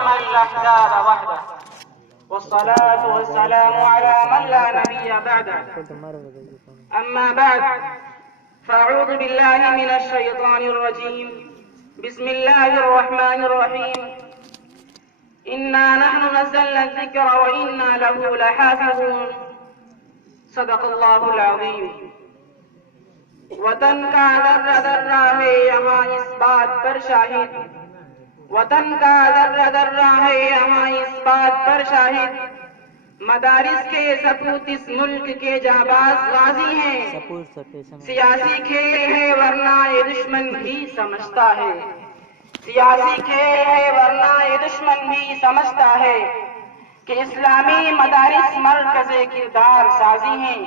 الأحزاب وحده والصلاة والسلام على من لا نبي بعده. أما بعد فأعوذ بالله من الشيطان الرجيم. بسم الله الرحمن الرحيم. إنا نحن نزلنا الذكر وإنا له لحافظون. صدق الله العظيم. وطن کا ذرہ ذرہ ہے یہاں اس بات پر شاہد، وطن کا ذرہ ذرہ ہے یہاں اس بات پر شاہد، مدارس کے سپوت اس ملک کے جانباز غازی ہیں، سیاسی کھیل ہے ورنہ یہ دشمن بھی سمجھتا ہے، سیاسی کھیل ہے ورنہ یہ دشمن بھی سمجھتا ہے کہ اسلامی مدارس مرکز کردار سازی ہیں۔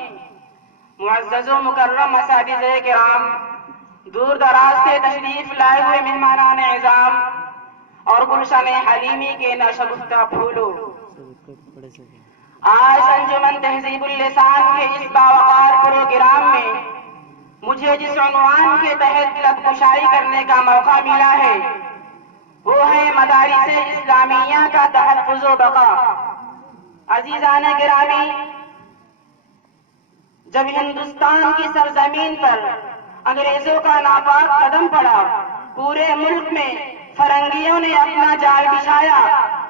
معزز و مکرم اساتذہ کرام، دور دراز سے تشریف لائے ہوئے مہمانان اعظام اور گلشن حلیمی کے ناشگفتہ پھولوں، آج انجمن تہذیب اللسان کے اس باوقار پروگرام میں مجھے جس عنوان کے تحت لب کشائی کرنے کا موقع ملا ہے وہ ہے مدارس اسلامیہ کا تحفظ و بقا۔ عزیزان گرامی، جب ہندوستان کی سرزمین پر انگریزوں کا ناپاک قدم پڑا، پورے ملک میں فرنگیوں نے اپنا جال بچھایا،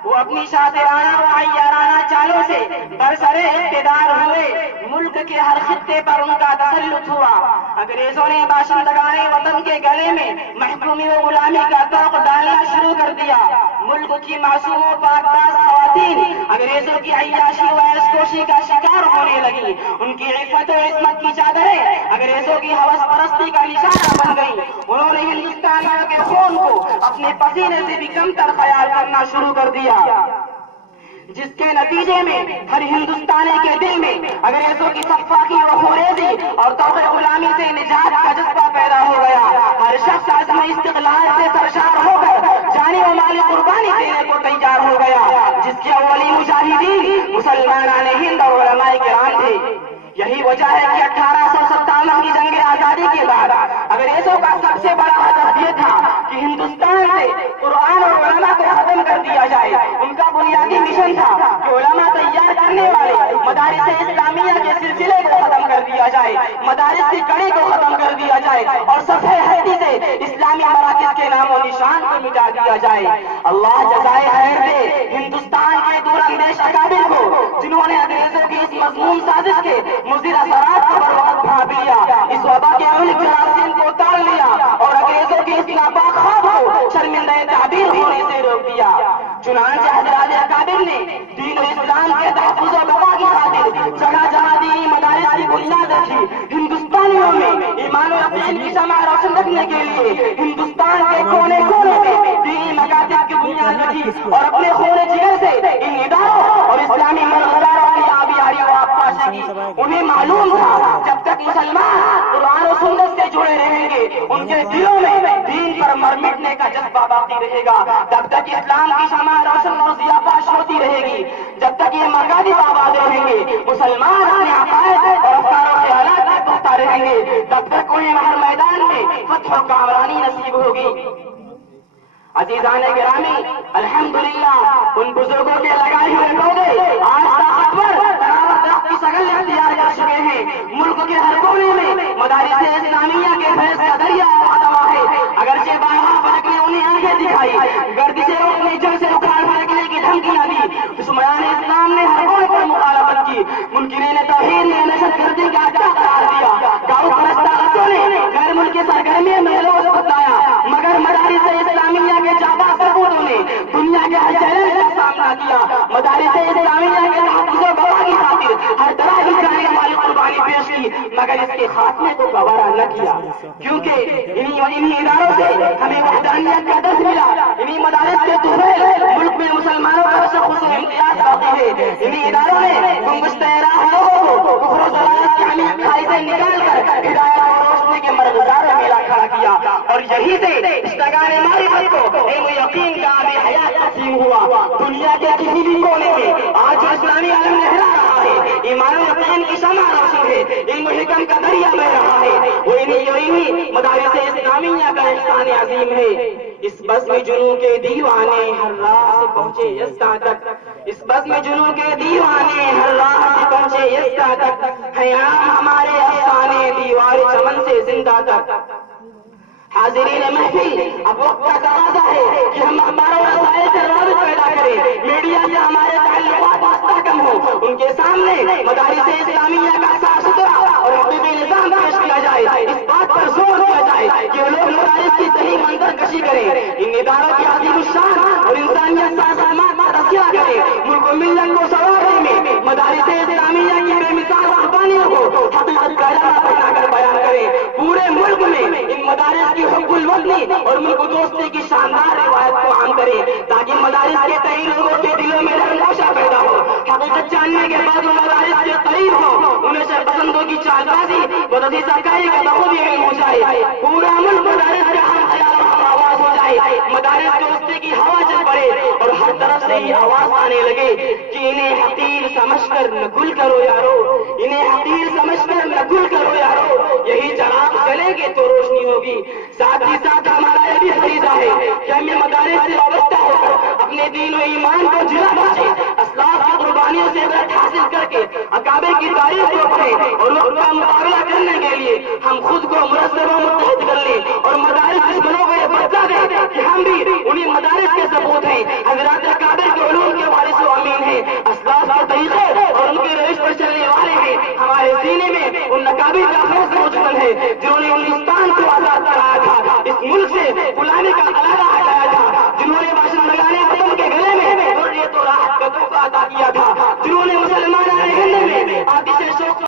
وہ اپنی شاطرانہ و عیارانہ چالوں سے برسرے اقتدار ہوئے، ملک کے ہر خطے پر ان کا تسلط ہوا۔ انگریزوں نے باشندگان وطن کے گلے میں محکومی و غلامی کا طوق ڈالنا شروع کر دیا۔ ملک کی معصوم و پاک باز خواتین انگریزوں کی عیاشی و عیش کوشی کا شکار ہونے لگی، ان کی عفت و عصمت کی چادریں انگریزوں کی ہوس پرستی کا نشانہ بن گئی۔ انہوں نے ہندوستانیوں کے خون کو اپنے پسینے سے بھی کمتر خیال کرنا شروع کر دیا، جس کے نتیجے میں ہر ہندوستانی کے دل میں انگریزوں کی سفاکی و خوریزی اور طوق غلامی سے نجات کا جذبہ پیدا ہو گیا۔ ہر شخص عزم استقلال سے سرشار ہو کر جانی و مالی قربانی دینے کو تیار ہو گیا، جس کے اولی مجاہدین مسلمانان ہند اور علماء کرام تھے۔ یہی وجہ ہے کہ 1857 کی جنگ آزادی کے بعد انگریزوں کا سب سے بڑا ہدف یہ تھا کہ ہندوستان سے قرآن اور علماء کو ختم کر دیا جائے۔ ان کا بنیادی مشن تھا کہ علماء تیار کرنے والے مدارس اسلامیہ کے سلسلے کو ختم کر دیا جائے، مدارس کی کڑی کو ختم کر دیا جائے اور صفحہ ہستی سے اسلامی مراکز کے نام و نشان کو مٹا دیا جائے۔ اللہ جزائے خیر دے ہندوستان کے دور اندیش اکابر کو، جنہوں نے انگریزوں کی اس مضمون سازش کے مضر اثرات کو بروقت بھانپ لیا، اس وبا کے ملک جراثیم کو اتار لیا اور انگریزوں کے اس ناپاک خواب کو شرمندہ تعبیر ہونے سے روک دیا۔ چنانچہ حضرات اکابر نے دین و اسلام کے تحفظ و بقا کی خاطر جگہ جہاں دینی مدارس کی بنیاد رکھی۔ ہندوستانیوں میں ایمان و یقین کی شمع روشن رکھنے کے لیے ہندوستان کے کونے کونے میں دینی مکاتب کی بنیاد رکھی اور اپنے خون جگر سے ان اداروں اور اسلامی مرغداروں کی آبیاری و آبپاشی کی۔ انہیں معلوم تھا جب تک مسلمان قرآن و سنت سے جڑے رہیں گے ان کے دلوں میں دین پر مر مٹنے کا جذبہ باقی رہے گا، جب تک اسلام کی شمع روشن اور ضیاپاش ہوتی رہے گی، جب تک یہ مقاصد آباد رہیں گے، مسلمان اپنے عقائد اور افکار و خیالات میں پختہ رہیں گے، تب تک انہیں ہر میدان میں فتح و کامرانی نصیب ہوگی۔ عزیزان گرامی، الحمدللہ ان بزرگوں کے لگائے ہوئے پودے آج طاقتور درخت کی شکل اختیار کر چکے ہیں۔ ملک کے ہر کونے میں مدارس اسلامیہ کے فیض کا دریا دوا ہے، اگرچہ بارہا پھڑکنے انہیں آنکھیں دکھائی، گردش سے روکنے جنگ سے اکھاڑ پھڑکنے کی دھمکیاں دی، دشمنان اسلام نے ہر کونے پر مخالفت کی، منکرین توحید نے دہشت گردی کا اڈا قرار دیا، گاؤں پرست طاقتوں نے غیر ملکی سرگرمیوں میں لوث بتلایا، مگر مدارس اسلامیہ کے جانباز ثبوتوں نے دنیا کے ہر چیلنج کا سامنا کیا، مدارس اسلامیہ کے تحفظ و بقا کی خاطر ہر طرح کی جانے والی قربانی پیش کی، مگر اس کے خاتمے کو گوارا نہ کیا، کیونکہ انہی اداروں سے ہمیں وحدانیت کا درس ملا، انہی مدارس کے طفیل ملک میں مسلمانوں کا تشخص و امتیاز باقی ہے، انہی اداروں نے گمگشتہ راہ لوگوں کو کفر و ضلالت کی عمیق کھائی سے نکال کر ہدایت اور روشنی کے مرغزار میں لا کھڑا کیا، اور یہی سے اشتغال معرفت کو علم و یقین کا آبی حیات تقسیم ہوا۔ دنیا کے کسی بھی کونے میں آج جو اسلامی عالم لہرا رہا ہے، ایمان و یقین کی شمع روشن ہے، علم و حکم کا دریا بہ رہا ہے، وہ انہی مدارس اسلامیہ کا احسان عظیم ہے۔ اس بزم جنوں کے دیوانے ہر راہ سے پہنچے یستا تک، اس بزم جنوں کے دیوانے ہر راہ سے پہنچے یستا تک، ہے عام ہمارے افسانے دیوار چمن سے زندہ تک۔ حاضرین محفل، اب وقت کا تقاضا ہے کہ ہم اخبار و رسائل سے رابط پیدا کریں، میڈیا سے ہمارے تعلقات مستحکم ہوں، ان کے سامنے مدارس اسلامیہ کا صاف ستھرا اور حقیقی نظام پیش کیا جائے، اس بات پر زور دیا جائے کہ لوگ مدارس کی صحیح منظر کشی کریں، ان اداروں کی عظیم الشان اور انسانیت سازمان کا تذکرہ کریں، ملک و ملت کو سنوارنے میں مدارس اسلامیہ کی بے مثال قربانیوں کو حقیقت کا علامہ بنا کر بیان کریں، پورے ملک میں ان مدارس کی حب الوطنی اور ملک دوستی کی شاندار روایت کو عام کریں، تاکہ مدارس کے تئیں لوگوں کے دلوں میں رنگوشہ پیدا ہو، حقیقت جاننے کے بعد وہ مدارس کے قریب ہو، انہیں سے پسندوں کی چال بازی و دسیسہ کاری کا بخود علم ہو جائے، پورا ملک مدارس کے ہم خیال و ہم آواز ہو جائے، مدارس دوستی کی ہوا چل پڑے اور ہر طرف سے یہ آواز آنے لگے کہ انہیں حقیر سمجھ کر نہ گل کرو یارو، انہیں حقیر سمجھ کر نہ گل کرو یارو، یہی چراغ جلے گے تو روشنی ہوگی۔ ساتھ ہی ساتھ ہمارا یہ بھی فریضہ ہے کہ ہم یہ مدارس سے وابستہ ہو کر اپنے دین و ایمان کو جلا بخشیں، اسلاف کی قربانیوں سے عبرت حاصل کر کے اکابر کی تاریخ کو پڑھیں اور وقت کا مقابلہ کرنے کے لیے ہم خود کو مرتب و متحد کر لیں اور مدارس دشمنوں کو یہ بتلا دیں کہ ہم بھی انہیں مدارس کے ثبوت ہیں، حضرات اکابر کے علوم کے وارث و امین ہیں، اسلاف کے طریقے اور ان کے روش پر چلنے والے ہیں، ہمارے سینے میں ان اکابر کا فیض موجود ہے جنہوں نے ہندوستان کو آزاد کرایا تھا، اس ملک سے غلامی کا